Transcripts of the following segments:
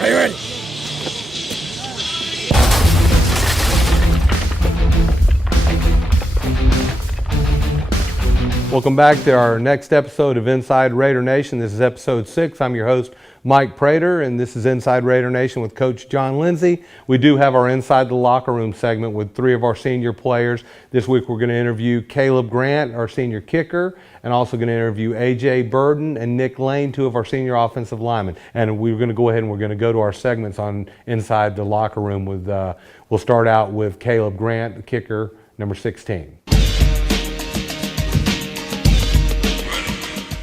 Are you ready? Welcome back to our next episode of Inside Raider Nation. This is episode 6. I'm your host, Mike Prater, and this is Inside Raider Nation with Coach John Lindsey. We do have our Inside the Locker Room segment with 3 of our senior players. This week we're going to interview Caleb Grant, our senior kicker, and also going to interview AJ Burton and Nick Lane, 2 of our senior offensive linemen. And we're going to go ahead and we're going to go to our segments on Inside the Locker Room with, we'll start out with Caleb Grant, the kicker, number 16.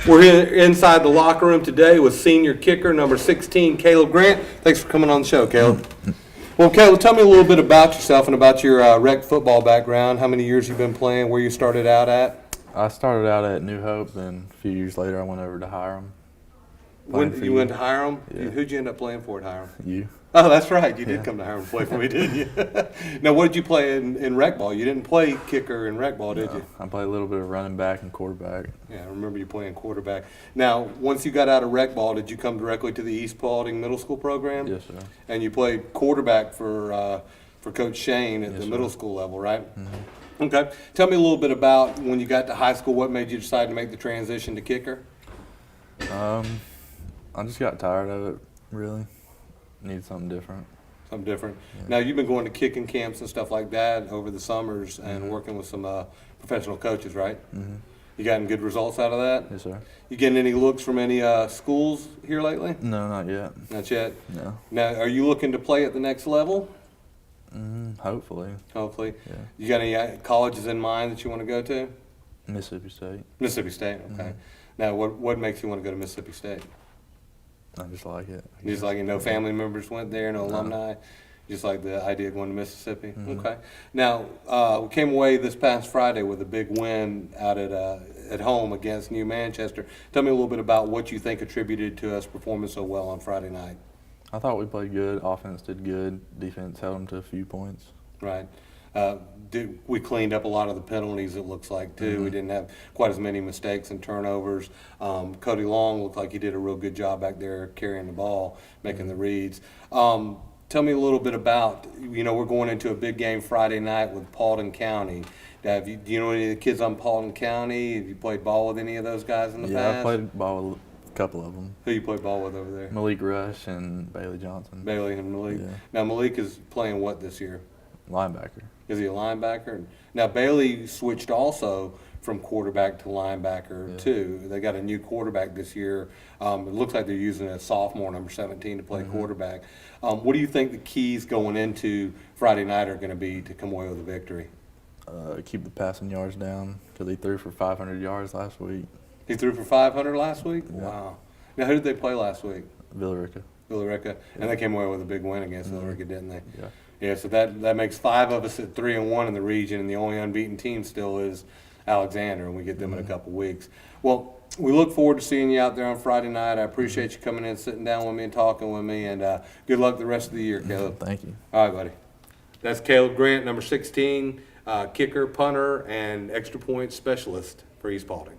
We're here inside the locker room today with senior kicker number 16, Caleb Grant. Thanks for coming on the show, Caleb. Well, Caleb, tell me a little bit about yourself and about your rec football background. How many years you've been playing, where you started out at? I started out at New Hope, and a few years later I went over to Hiram. When you went to Hiram? Yeah. Who'd you end up playing for at Hiram? You. Oh, that's right. You did come to Hiram and play for me, didn't you? Now, what did you play in rec ball? You didn't play kicker in rec ball, did you? I played a little bit of running back and quarterback. Yeah, I remember you playing quarterback. Now, once you got out of rec ball, did you come directly to the East Paulding Middle School program? Yes, sir. And you played quarterback for Coach Shane at Yes, the sir. middle school level, right? Mm-hmm. Okay. Tell me a little bit about when you got to high school, what made you decide to make the transition to kicker? I just got tired of it, really. Needed something different. Something different. Yeah. Now, you've been going to kicking camps and stuff like that over the summers and Mm-hmm. working with some professional coaches, right? Mm-hmm. You gotten good results out of that? Yes, sir. You getting any looks from any schools here lately? No, not yet. Not yet. No. Now, are you looking to play at the next level? Hopefully. Hopefully. Yeah. You got any colleges in mind that you want to go to? Mississippi State. Mississippi State, okay. Now, what makes you want to go to Mississippi State? I just like it. You just like, no family members went there, no No. alumni? Just like the idea of going to Mississippi? Okay. Now, we came away this past Friday with a big win out at home against New Manchester. Tell me a little bit about what you think attributed to us performing so well on Friday night. I thought we played good. Offense did good. Defense held them to a few points. Right. We cleaned up a lot of the penalties, it looks like, too. We didn't have quite as many mistakes and turnovers. Cody Long looked like he did a real good job back there carrying the ball, making the reads. Tell me a little bit about, we're going into a big game Friday night with Paulding County. Do you know any of the kids on Paulding County? Have you played ball with any of those guys in the Yeah, past? I played ball with a couple of them. Who you played ball with over there? Malik Rush and Bailey Johnson. Bailey and Malik. Yeah. Now, Malik is playing what this year? Linebacker. Is he a linebacker? Now, Bailey switched also from quarterback to linebacker, too. They got a new quarterback this year. It looks like they're using a sophomore, number 17, to play quarterback. What do you think the keys going into Friday night are going to be to come away with a victory? Keep the passing yards down because he threw for 500 yards last week. He threw for 500 last week? Yeah. Wow. Now, who did they play last week? Villarica. Villarica. And they came away with a big win against Villarica, didn't they? Yeah. Yeah, so that makes 5 of us at 3-1 in the region, and the only unbeaten team still is Alexander, and we get them in a couple weeks. Well, we look forward to seeing you out there on Friday night. I appreciate you coming in, sitting down with me, and talking with me, and good luck the rest of the year, Caleb. Thank you. All right, buddy. That's Caleb Grant, number 16, kicker, punter, and extra point specialist for East Paulding.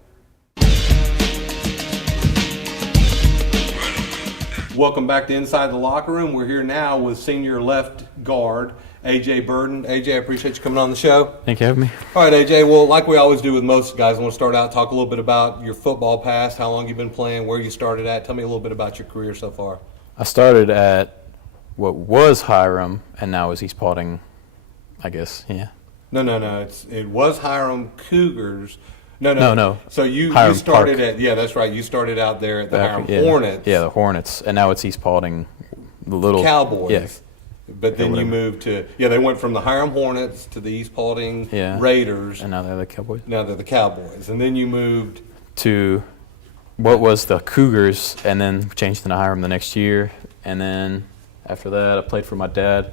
Welcome back to Inside the Locker Room. We're here now with senior left guard, AJ Burton. AJ, I appreciate you coming on the show. Thank you for having me. All right, AJ, well, like we always do with most guys, I want to start out, talk a little bit about your football past, how long you've been playing, where you started at. Tell me a little bit about your career so far. I started at what was Hiram, and now is East Paulding, I guess, yeah. No. It was Hiram Cougars. No. So you Hiram started Park. that's right. You started out there at the Hiram Yeah. Hornets. Yeah, the Hornets, and now it's East Paulding, the little Cowboys. Yeah, But then you moved to, they went from the Hiram Hornets to the East Paulding Raiders. and now they're the Cowboys. Now they're the Cowboys. And then you moved To what was the Cougars, and then changed to Hiram the next year. And then after that, I played for my dad.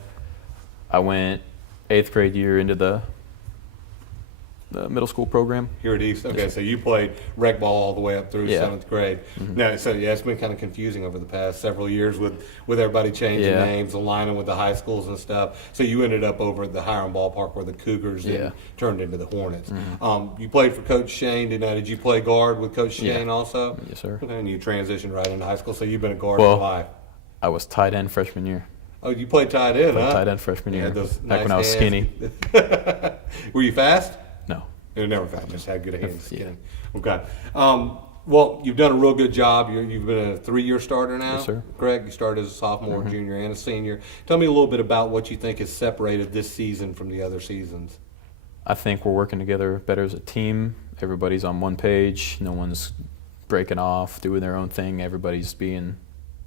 I went 8th grade year into the middle school program. here at East. Okay, so you played rec ball all the way up through Yeah. 7th grade. Now, so it's been kind of confusing over the past several years with everybody changing Yeah. names, aligning with the high schools and stuff. So you ended up over at the Hiram ballpark where the Cougars then turned into the Hornets. You played for Coach Shane. Did you play guard with Coach Shane also? Yes, sir. Okay, and you transitioned right into high school. So you've been a guard Well, for life. I was tight end freshman year. Oh, you played tight end, Played huh? tight end freshman You year. had those Back nice when I was hands. skinny. Were you fast? No. You're never fast. Just had good hands. Yeah. Skinny. Okay. Well, you've done a real good job. You've been a 3-year starter now. Yes, sir. Correct. You started as a sophomore, junior, and a senior. Tell me a little bit about what you think has separated this season from the other seasons. I think we're working together better as a team. Everybody's on one page. No one's breaking off, doing their own thing. Everybody's being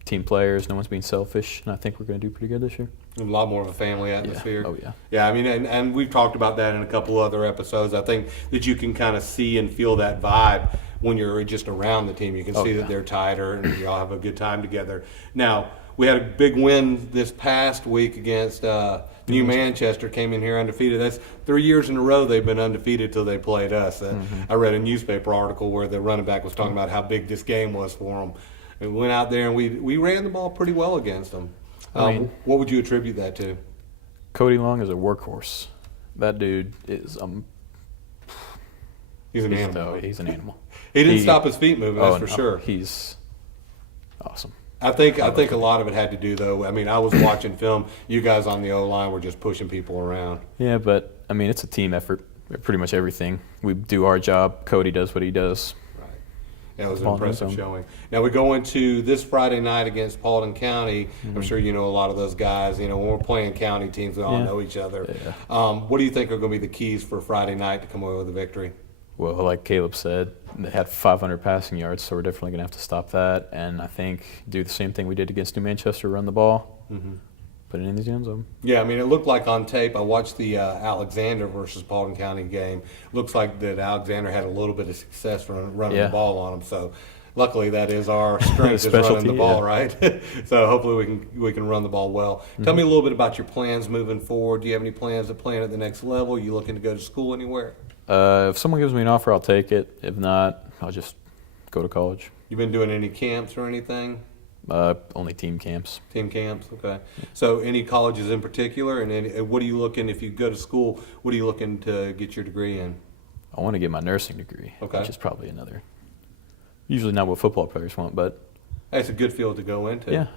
team players. No one's being selfish. And I think we're going to do pretty good this year. A lot more of a family atmosphere. Oh, yeah. Yeah, I mean, and we've talked about that in a couple other episodes. I think that you can kind of see and feel that vibe when you're just around the team. You can see that they're tighter and you all have a good time together. Now, we had a big win this past week against New Manchester, came in here undefeated. That's 3 years in a row they've been undefeated till they played us. I read a newspaper article where the running back was talking about how big this game was for them. We went out there and we ran the ball pretty well against them. What would you attribute that to? Cody Long is a workhorse. That dude is He's an animal. He's an animal. He didn't stop his feet moving, that's for no, sure. He's awesome. I think a lot of it had to do, though. I mean, I was watching film. You guys on the O-line were just pushing people around. Yeah, but, I mean, it's a team effort. Pretty much everything. We do our job. Cody does what he does. Right. Yeah, it was an Paulding impressive County. showing. Now, we go into this Friday night against Paulding County. I'm sure you know a lot of those guys. You know, when we're playing county teams, we all know each other. Yeah. What do you think are going to be the keys for Friday night to come away with a victory? Well, like Caleb said, they had 500 passing yards, so we're definitely going to have to stop that. And I think do the same thing we did against New Manchester, run the ball, put it in the end zone. Yeah, I mean, it looked like on tape. I watched the Alexander versus Paulding County game. Looks like that Alexander had a little bit of success running the ball on him. So, luckily, that is our strength, is running the ball, right? So, hopefully, we can run the ball well. Tell me a little bit about your plans moving forward. Do you have any plans of playing at the next level? Are you looking to go to school anywhere? If someone gives me an offer, I'll take it. If not, I'll just go to college. You been doing any camps or anything? Only team camps. Team camps, okay. So any colleges in particular, and what are you looking, if you go to school, what are you looking to get your degree in? I want to get my nursing degree, Okay. which is probably another. Usually not what football players want, but That's a good field to go into. yeah,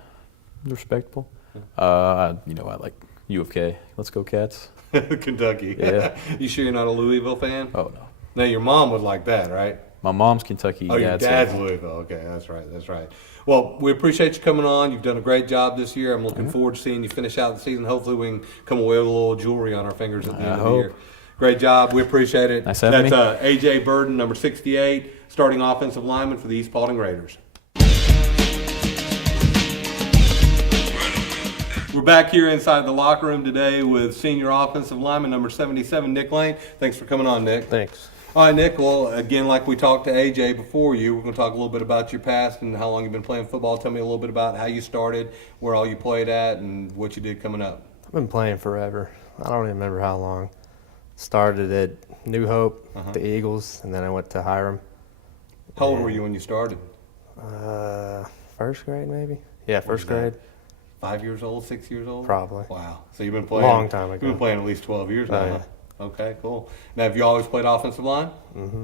respectable. I like U of K. Let's go Cats. Kentucky. Yeah. You sure you're not a Louisville fan? Oh no, No, your mom would like that, right? my mom's Kentucky. Oh, your dad's Louisville. Okay, that's right. Well, we appreciate you coming on. You've done a great job this year. I'm looking forward to seeing you finish out the season. Hopefully, we can come away with a little jewelry on our fingers at the end of the year. Great job. We appreciate it. Nice having me. That's AJ Burton, number 68, starting offensive lineman for the East Paulding Raiders. We're back here inside the locker room today with senior offensive lineman number 77, Nick Lane. Thanks for coming on, Nick. Thanks. All right, Nick. Well, again, like we talked to AJ before you, we're going to talk a little bit about your past and how long you've been playing football. Tell me a little bit about how you started, where all you played at, and what you did coming up. I've been playing forever. I don't even remember how long. Started at New Hope, the Eagles, and then I went to Hiram. How old were you when you started? First grade, maybe? Yeah, first was that? grade. 5 years old, 6 years old? Probably. Wow. So you've been playing Long time ago. You've been playing at least 12 years now. Oh, yeah. Huh? Okay, cool. Now, have you always played offensive line?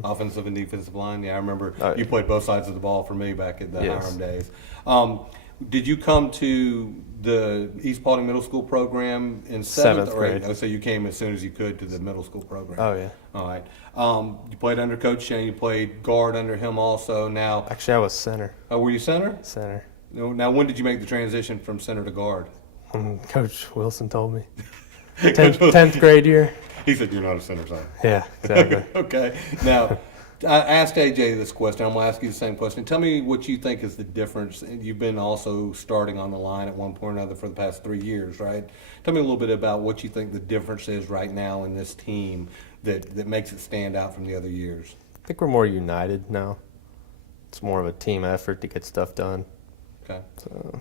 Offensive and defensive line? Yeah, I remember you played both sides of the ball for me back at the Hiram days. Did you come to the East Paulding Middle School program in seventh or eighth? grade. Oh, so you came as soon as you could to the middle school program. Oh, yeah. All right. You played under Coach Shane. You played guard under him also. Now, Actually, I was center. were you center? Center. Now, when did you make the transition from center to guard? Coach Wilson told me. Coach Wilson. 10th grade year. He said you're not a center, son. Yeah, exactly. Okay. Now, I asked AJ this question. I'm going to ask you the same question. Tell me what you think is the difference. You've been also starting on the line at one point or another for the past 3 years, right? Tell me a little bit about what you think the difference is right now in this team that makes it stand out from the other years. I think we're more united now. It's more of a team effort to get stuff done. Okay. So,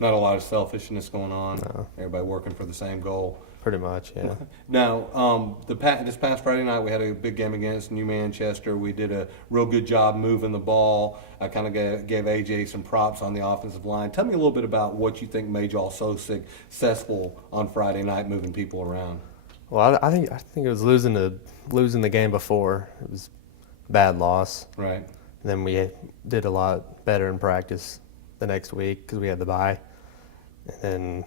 Not a lot of selfishness going on. No. Everybody working for the same goal. pretty much, yeah. Now, this past Friday night, we had a big game against New Manchester. We did a real good job moving the ball. I kind of gave AJ some props on the offensive line. Tell me a little bit about what you think made y'all so successful on Friday night moving people around. Well, I think it was losing the game before. It was a bad loss. Right. And then we did a lot better in practice the next week because we had the bye. and then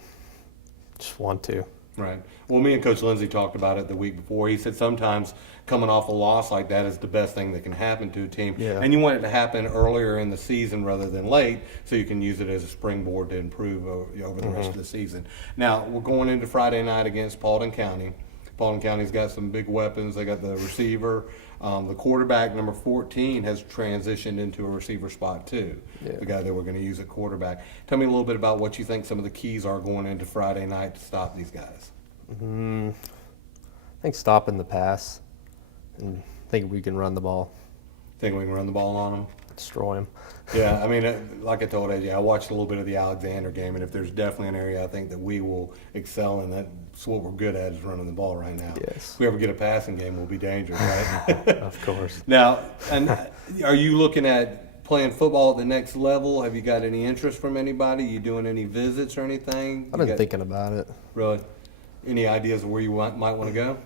just want to. Right. Well, me and Coach Lindsey talked about it the week before. He said sometimes coming off a loss like that is the best thing that can happen to a team. Yeah. And you want it to happen earlier in the season rather than late, so you can use it as a springboard to improve over the rest of the season. Now, we're going into Friday night against Paulding County. Paulding County's got some big weapons. They got the receiver. The quarterback, number 14, has transitioned into a receiver spot too. Yeah. The guy that we're going to use at quarterback. Tell me a little bit about what you think some of the keys are going into Friday night to stop these guys. I think stopping the pass, and think we can run the ball, Think we can run the ball on them? destroy them. Yeah, I mean, like I told AJ, I watched a little bit of the Alexander game, and if there's definitely an area I think that we will excel in, that's what we're good at, is running the ball right now. Yes. If we ever get a passing game, we'll be dangerous, right? Of course. Now, and are you looking at playing football at the next level? Have you got any interest from anybody? You doing any visits or anything? I've been thinking about it. Really? Any ideas of where you might want to go?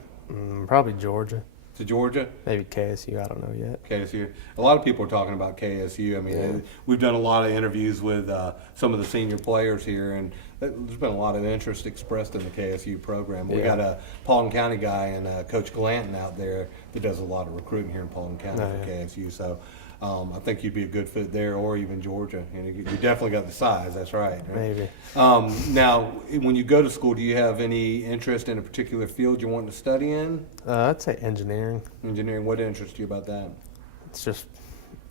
Probably Georgia, To Georgia? maybe KSU. I don't know yet. KSU. A lot of people are talking about KSU. I mean, we've done a lot of interviews with some of the senior players here, and there's been a lot of interest expressed in the KSU program. We got a Paulding County guy and Coach Glanton out there that does a lot of recruiting here in Paulding County for KSU. So I think you'd be a good fit there, or even Georgia. And you definitely got the size. That's right. Maybe. Now, when you go to school, do you have any interest in a particular field you're wanting to study in? I'd say engineering. Engineering. What interests you about that? It's just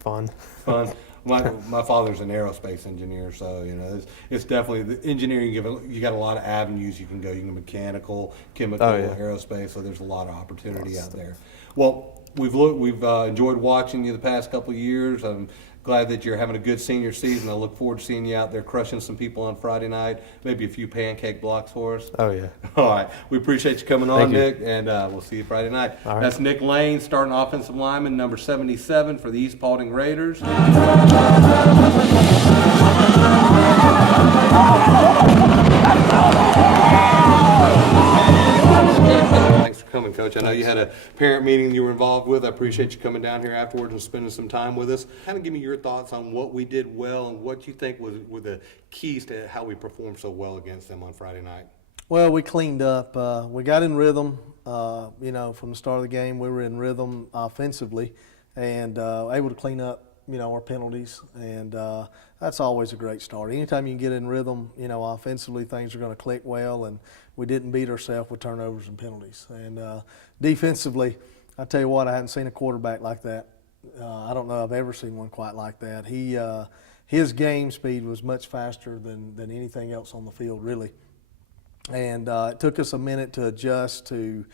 fun. Fun. My father's an aerospace engineer, so you know it's definitely the engineering. You got a lot of avenues you can go. You can mechanical, chemical, aerospace. So there's a lot of opportunity out there. Well, we've enjoyed watching you the past couple of years. I'm glad that you're having a good senior season. I look forward to seeing you out there crushing some people on Friday night. Maybe a few pancake blocks for us. Oh, yeah. All right. We appreciate you coming on, Thank you. Nick, and we'll see you Friday night. All right. That's Nick Lane, starting offensive lineman, number 77 for the East Paulding Raiders. Thanks for coming, Coach. I know you had a parent meeting you were involved with. I appreciate you coming down here afterwards and spending some time with us. Kind of give me your thoughts on what we did well and what you think were the keys to how we performed so well against them on Friday night. Well, we cleaned up. We got in rhythm. From the start of the game, we were in rhythm offensively and able to clean up, our penalties. And that's always a great start. Anytime you can get in rhythm, offensively, things are going to click well. And we didn't beat ourselves with turnovers and penalties. And defensively, I tell you what, I hadn't seen a quarterback like that. I don't know I've ever seen one quite like that. His game speed was much faster than anything else on the field, really. And it took us a minute to adjust to,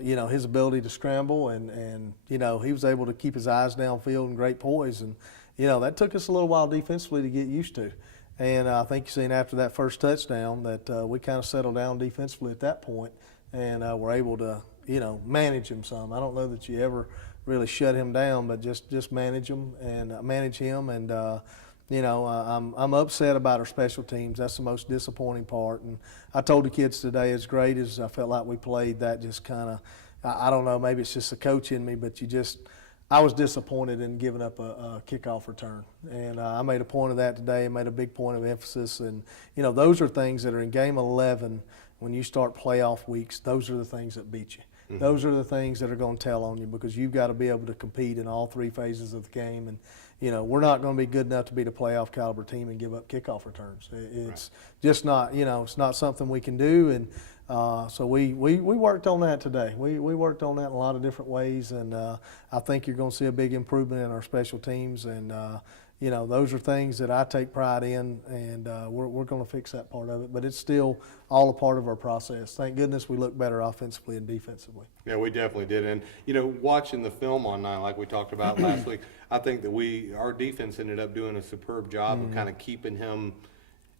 his ability to scramble, and he was able to keep his eyes downfield and great poise. And, that took us a little while defensively to get used to. And I think you've seen after that first touchdown that we kind of settled down defensively at that point, and we're able to, manage him some. I don't know that you ever really shut him down, but just manage him and manage him. And, I'm upset about our special teams. That's the most disappointing part. And I told the kids today, as great as I felt like we played, that just kind of, I don't know, maybe it's just the coach in me, but I was disappointed in giving up a kickoff return. And I made a point of that today and made a big point of emphasis. And, those are things that are in game 11 when you start playoff weeks. Those are the things that beat you. Mm-hmm. Those are the things that are going to tell on you, because you've got to be able to compete in all three phases of the game. And, we're not going to be good enough to beat a playoff caliber team and give up kickoff returns. It's just not, it's not something we can do. And so we worked on that today. We worked on that in a lot of different ways. And I think you're going to see a big improvement in our special teams. And, those are things that I take pride in, and we're going to fix that part of it. But it's still all a part of our process. Thank goodness we look better offensively and defensively. Yeah, we definitely did. And, watching the film on night, like we talked about last week, I think that our defense ended up doing a superb job of kind of keeping him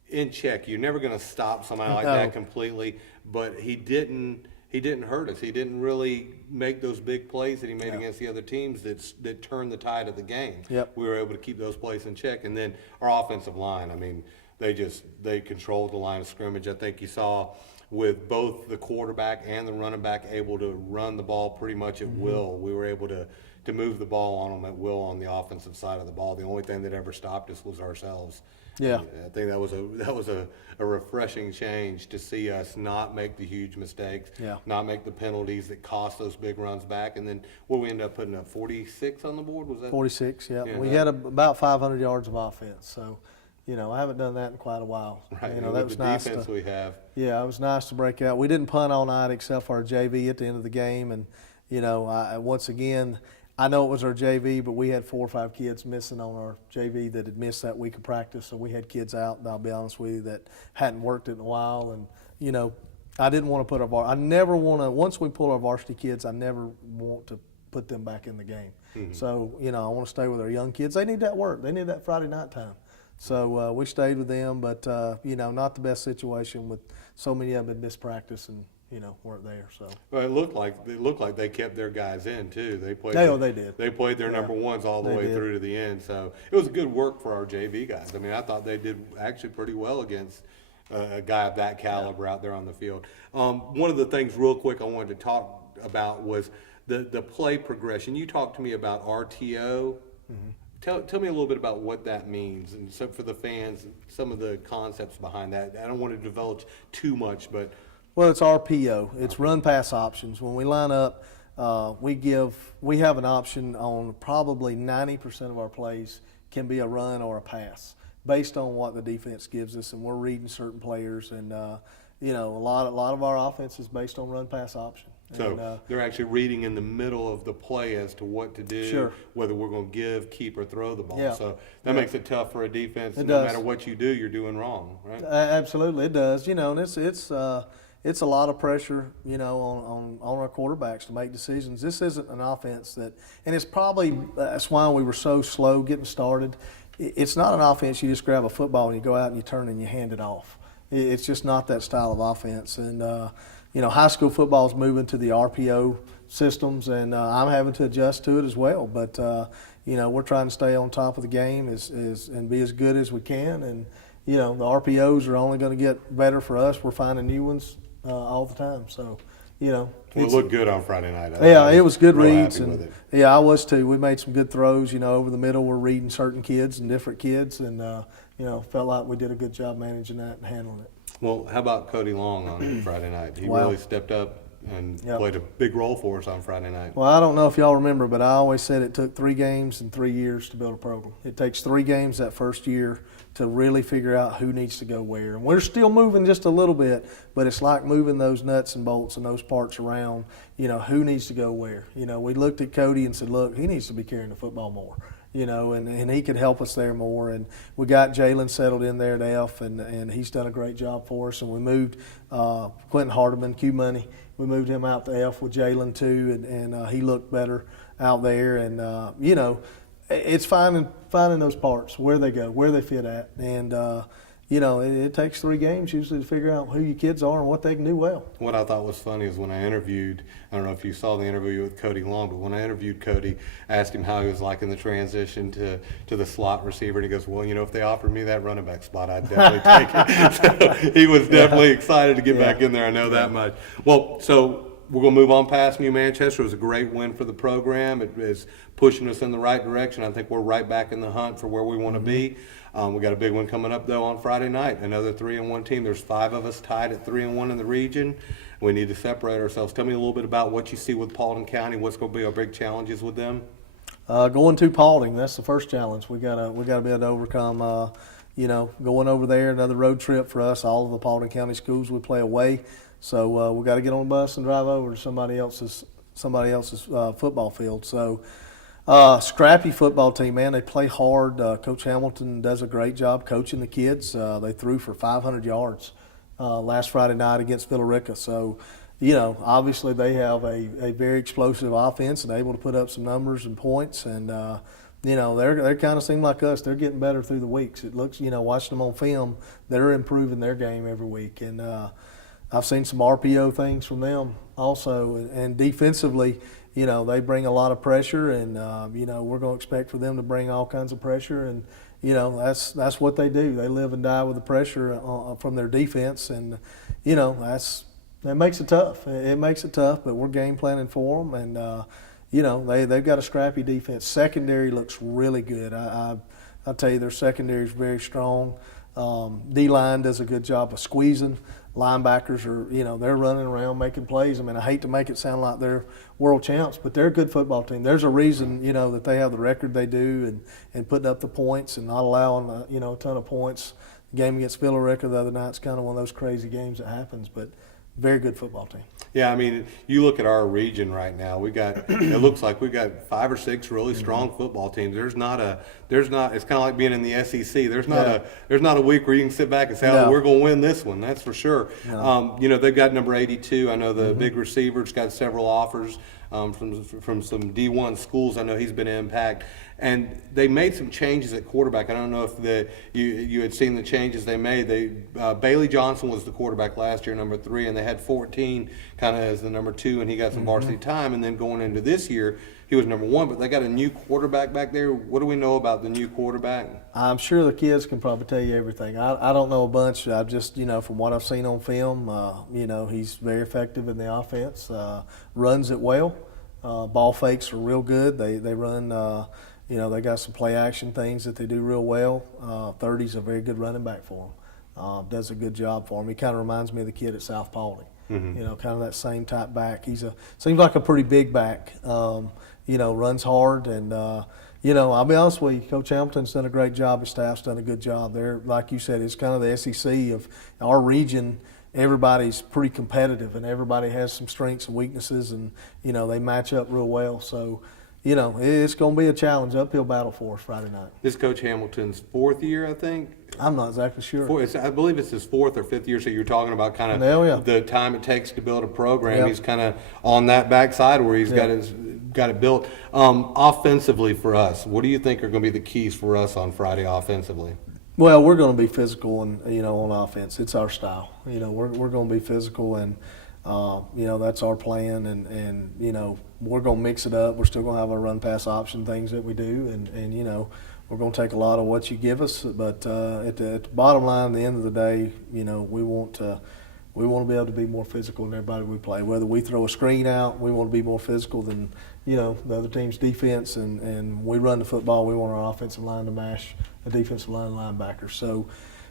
in check. You're never going to stop somebody like that completely, but he didn't hurt us. He didn't really make those big plays that he made against the other teams that turned the tide of the game. Yep. We were able to keep those plays in check. And then our offensive line, I mean, they controlled the line of scrimmage. I think you saw with both the quarterback and the running back able to run the ball pretty much at will. We were able to move the ball on them at will on the offensive side of the ball. The only thing that ever stopped us was ourselves. Yeah. I think that was a refreshing change to see us not make the huge mistakes, Yeah. not make the penalties that cost those big runs back, and then what we ended up putting up 46 on the board, was that? 46, yeah. Yeah, We that- had about 500 yards of offense, so I haven't done that in quite a while. Right, and that with was the nice defense to, we have. yeah, it was nice to break out. We didn't punt all night except for our JV at the end of the game, and once again, I know it was our JV, but we had 4 or 5 kids missing on our JV that had missed that week of practice, so we had kids out, and I'll be honest with you, that hadn't worked it in a while, and I didn't want to put I never want to, once we pull our varsity kids, I never want to put them back in the game. Mm-hmm. So, I want to stay with our young kids. They need that work. They need that Friday night time. So we stayed with them, but, not the best situation with so many of them had missed practice and, weren't there. So. Well, it looked like they kept their guys in too. They played. They did. They played their Yeah. number ones all the They way did. through to the end. So it was good work for our JV guys. I mean, I thought they did actually pretty well against a guy of that caliber out there on the field. One of the things, real quick, I wanted to talk about was the play progression. You talked to me about RTO. Mm-hmm. Tell me a little bit about what that means, and so for the fans, some of the concepts behind that. I don't want to divulge too much, but. Well, it's RPO. It's run pass options. When we line up, we have an option on probably 90% of our plays can be a run or a pass based on what the defense gives us, and we're reading certain players, and a lot of our offense is based on run pass option. So And, they're actually reading in the middle of the play as to what to do, Sure. whether we're going to give, keep, or throw the ball. Yeah. So that makes it tough for a defense. It No does. matter what you do, you're doing wrong, right? Absolutely, it does. And it's a lot of pressure, on our quarterbacks to make decisions. This isn't an offense that, and it's probably that's why we were so slow getting started. It's not an offense you just grab a football and you go out and you turn and you hand it off. It's just not that style of offense. And high school football is moving to the RPO systems, and I'm having to adjust to it as well. But we're trying to stay on top of the game and be as good as we can. And the RPOs are only going to get better for us. We're finding new ones all the time. So, Well, it looked good on Friday night. yeah, it was good real reads, happy and with it. yeah, I was too. We made some good throws. Over the middle, we're reading certain kids and different kids, and felt like we did a good job managing that and handling it. Well, how about Cody Long on Friday night? He Wow. really stepped up and Yep. played a big role for us on Friday night. Well, I don't know if y'all remember, but I always said it took 3 games and 3 years to build a program. It takes 3 games that first year to really figure out who needs to go where. And we're still moving just a little bit, but it's like moving those nuts and bolts and those parts around, who needs to go where. We looked at Cody and said, look, he needs to be carrying the football more. And he could help us there more. And we got Jalen settled in there at F, and he's done a great job for us. And we moved Quentin Hardeman, Q Money, we moved him out to F with Jalen too, and he looked better out there. And it's finding those parts, where they go, where they fit at, and it takes 3 games usually to figure out who your kids are and what they can do well. What I thought was funny is when I interviewed, I don't know if you saw the interview with Cody Long, but when I interviewed Cody, I asked him how he was liking the transition to the slot receiver, and he goes, well, if they offered me that running back spot, I'd definitely take it. So he was definitely excited to get back in there, I know that much. Well, so we're going to move on past New Manchester. It was a great win for the program. It is pushing us in the right direction. I think we're right back in the hunt for where we want to be. We got a big one coming up, though, on Friday night. Another 3-1 team. There's 5 of us tied at 3-1 in the region. We need to separate ourselves. Tell me a little bit about what you see with Paulding County. What's going to be our big challenges with them? Going to Paulding, that's the first challenge. We gotta be able to overcome. Going over there, another road trip for us. All of the Paulding County schools we play away, so we got to get on a bus and drive over to somebody else's football field. So. Scrappy football team, man. They play hard. Coach Hamilton does a great job coaching the kids. They threw for 500 yards last Friday night against Villarica. So, obviously they have a very explosive offense and able to put up some numbers and points. And, they're kind of seem like us. They're getting better through the weeks. It looks, watching them on film, they're improving their game every week. And I've seen some RPO things from them also. And defensively, they bring a lot of pressure, and we're going to expect for them to bring all kinds of pressure, and that's what they do. They live and die with the pressure from their defense, and that makes it tough. It makes it tough, but we're game planning for them, and they've got a scrappy defense. Secondary looks really good. I'll tell you, their secondary is very strong. D-line does a good job of squeezing. Linebackers are, they're running around making plays. I mean, I hate to make it sound like they're world champs, but they're a good football team. There's a reason, that they have the record they do and putting up the points and not allowing, a ton of points. The game against Villa Rica the other night is kind of one of those crazy games that happens, but very good football team. Yeah, I mean, you look at our region right now. We got it looks like we got 5 or 6 really strong football teams. It's kind of like being in the SEC. There's not a week where you can sit back and say, "Oh, we're going to win this one." That's for sure. No. They've got number 82. I know the big receiver's got several offers from some D1 schools. I know he's been an impact. And they made some changes at quarterback. I don't know if you had seen the changes they made. Bailey Johnson was the quarterback last year, number 3, and they had 14 kind of as the number 2, and he got some varsity time. And then going into this year, he was number 1. But they got a new quarterback back there. What do we know about the new quarterback? I'm sure the kids can probably tell you everything. I don't know a bunch. I just, from what I've seen on film, he's very effective in the offense, runs it well. Ball fakes are real good. They run, they got some play action things that they do real well. 30's a very good running back for him. Does a good job for him. He kind of reminds me of the kid at South Paulding. Kind of that same type back. Seems like a pretty big back. Runs hard and, I'll be honest with you, Coach Hamilton's done a great job. His staff's done a good job. They're, like you said, it's kind of the SEC of our region. Everybody's pretty competitive and everybody has some strengths and weaknesses and, they match up real well. So, it's going to be a challenge, uphill battle for us Friday night. This is Coach Hamilton's 4th year, I think. I'm not exactly sure. I believe it's his 4th or 5th year, so you're talking about kind of the time it takes to build a program. Yep. He's kind of on that backside where he's got it built. Offensively for us, what do you think are going to be the keys for us on Friday offensively? Well, we're going to be physical and on offense. It's our style. We're going to be physical and that's our plan and we're going to mix it up. We're still going to have our run pass option things that we do and we're going to take a lot of what you give us, but at the bottom line, at the end of the day, we want to be able to be more physical than everybody we play. Whether we throw a screen out, we want to be more physical than the other team's defense, and we run the football. We want our offensive line to mash a defensive line linebacker. So,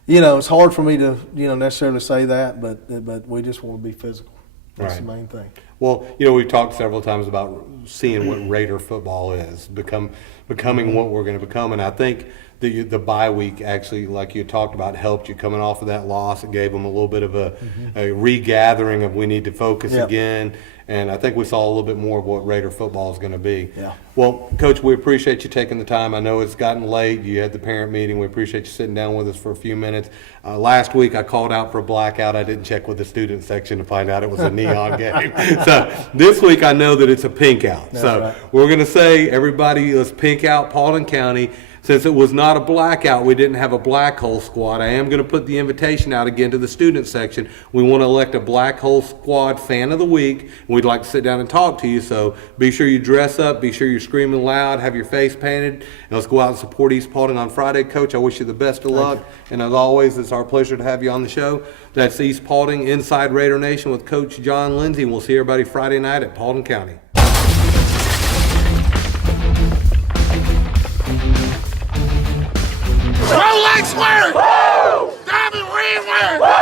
it's hard for me to necessarily say that, but we just want to be physical. That's the main thing. Well, we've talked several times about seeing what Raider football is, becoming what we're going to become, and I think the bye week actually, like you talked about, helped you coming off of that loss. It gave them a little bit of a regathering of we need to focus again, and I think we saw a little bit more of what Raider football is going to be. Yeah. Well, Coach, we appreciate you taking the time. I know it's gotten late. You had the parent meeting. We appreciate you sitting down with us for a few minutes. Last week I called out for a blackout. I didn't check with the student section to find out it was a neon game. So this week I know that it's a pink out. That's so right. We're going to say, everybody, let's pink out Paulding County. Since it was not a blackout, we didn't have a black hole squad. I am going to put the invitation out again to the student section. We want to elect a black hole squad fan of the week. We'd like to sit down and talk to you, so be sure you dress up, be sure you're screaming loud, have your face painted, and let's go out and support East Paulding on Friday. Coach, I wish you the best of luck, and as always, it's our pleasure to have you on the show. That's East Paulding Inside Raider Nation with Coach John Lindsey, and we'll see everybody Friday night at Paulding County. Rolex work! Diamond ring work!